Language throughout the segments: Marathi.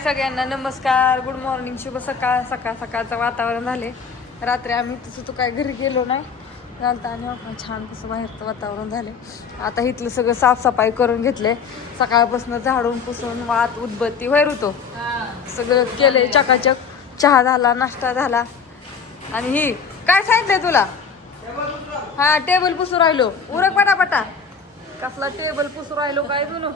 सगळ्यांना नमस्कार, गुड मॉर्निंग, शुभ सकाळ. सकाळचं वातावरण झाले. रात्री आम्ही तसं काय घरी गेलो नाही चालतं आणि छान कसं बाहेरचं वातावरण झाले. आता इथलं सगळं साफसफाई करून घेतले. सकाळपासून झाडून पुसून वात उदबत्ती वैर होतो सगळं केलंय चकाचक. चहा झाला, नाश्ता झाला. आणि ही काय सांगितलंय तुला? हा, टेबल पुसू राहिलो. उरक पटापटा. कसला टेबल पुसू राहिलो काय जुनो.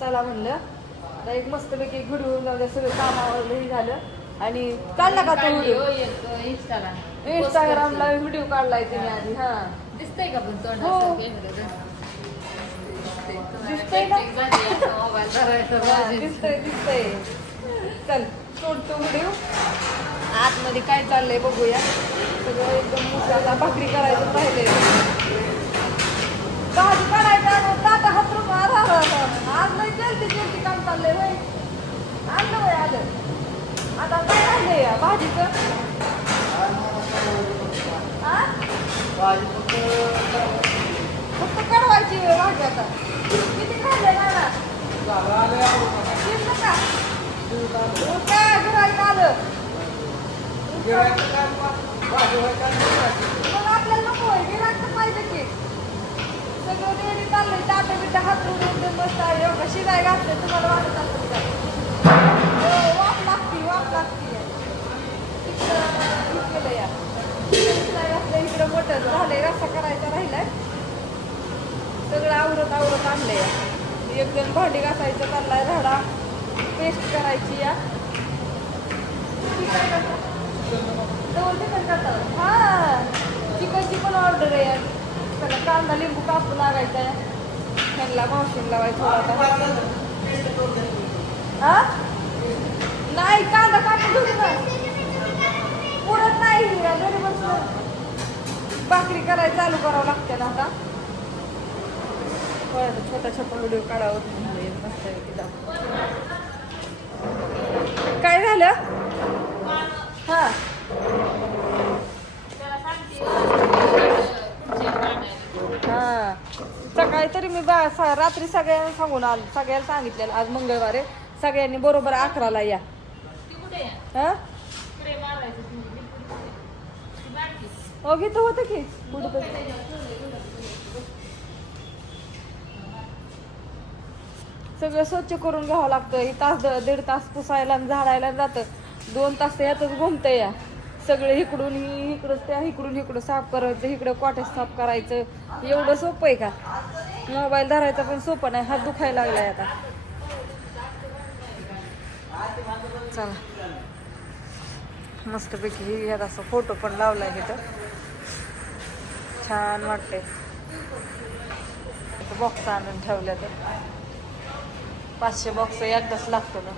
चला म्हणलं आता एक मस्तपैकी घडवून जाऊ द्या. सगळं कामावरही झालं. आणि काढला का तो व्हिडिओ? इंस्टाग्रामला व्हिडिओ काढलाय तिने आधी. हा, दिसतंय का पण तोंड? हो. दिसतंय ना? दिसतंय. चल सोडतो व्हिडिओ. आतमध्ये काय चाललंय बघूया. सगळं एकदम मुसाला भाकरी करायचं राहिलंय. भाजी काढायचं ताटा हातरून आज नाही जलती काम चाललंय होय. आणलं होय आलं. आता काय राहिलंय या भाजीचं? फक्त काढवायची भाजी आता. किती खाल्लंय ना का काय गिरायक आलं मग आपल्याला नको आहे. गिरायक पाहिजे की. सगळं रेडी चाललंय. ताटं बिटं हातरून एकदम मस्त आहे. एवढं शिजाय घातलं तुम्हाला वाटत असेल का? वाफ लागती तिकडं केलं या शिजाय घातलं. इकडं मोठं झालंय. रस्सा करायचा राहिलाय. सगळं आवरत आणलंय. एकदम भांडी घासायचं चाललाय. राडा पेस्ट करायची या. चिकन करतात. हा, चिकनची पण ऑर्डर आहे यार. सगळं कांदा लिंबू कापू लागायचा आहे. ह्यांना मावशीन लावायचं होता. हा, नाही कांदा कापून घेऊ ना. पुरत नाही. घरी बसून भाकरी करायला चालू करावं लागते ना आता. छोटा व्हिडिओ काढावं. काय झालं? हा, हा, सकाळी तरी मी रात्री सगळ्यांना सांगून आलो. सगळ्यांना सांगितलेलं आज मंगळवार आहे. सगळ्यांनी बरोबर 11ला या. हा, घेत होतं की सगळं स्वच्छ करून घ्यावं लागतं. ही तास 1.5 तास पुसायला आणि झाडायला जातं. 2 तास यातच घुमतंय या. सगळं इकडून इकडं साफ करायचं. इकडं कॉटेज साफ करायचं. एवढं सोपं आहे का? मोबाईल धरायचा पण सोपं नाही. हात दुखायला लागलाय आता. चला मस्तपैकी यात असं फोटो पण लावलाय तिथं. छान वाटतंय. बॉक्स आणून ठेवल्या तर 500 बॉक्स एकदाच लागतो ना.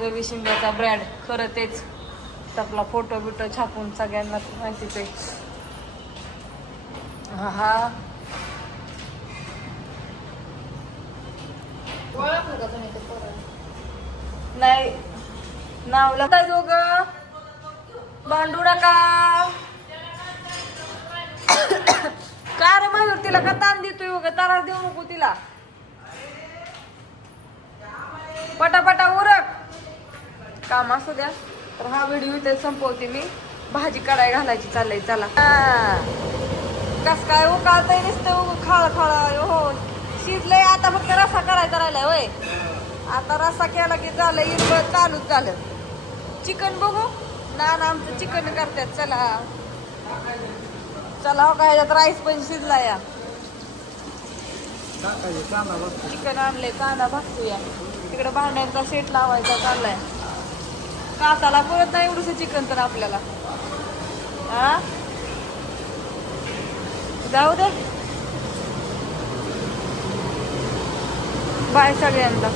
रवी शिंदेचा ब्रँड खरं तेच. आपला फोटो बिटो छापून सगळ्यांना माहितीच आहे. हा, नाही नावला काय दोघं भांडू नका. का रे मयूर, तिला का ताण देतोय वगैरे? त्रास देऊ नको तिला. पटापटा उरक. काम असू द्या. तर हा व्हिडिओ इथे संपवते मी. भाजी कढाई घालायची चाललंय. चला. कस काय उकाळतंय नुसतं खाळ हो. शिजलंय. आता फक्त रस्सा करायचा राहिलाय होय. आता रस्सा केला की झालं. चालूच झालं. चिकन बघू ना. आमचं चिकन करतात. चला हो. काय राईस पण शिजला या. चिकन आणलंय. कांदा भाजतोया. तिकडे भांड्यांचा सेट लावायचा चाललाय. कासाला परत नाही एवढंच चिकन तर आपल्याला. हा, जाऊ दे. बाय सगळ्यांना.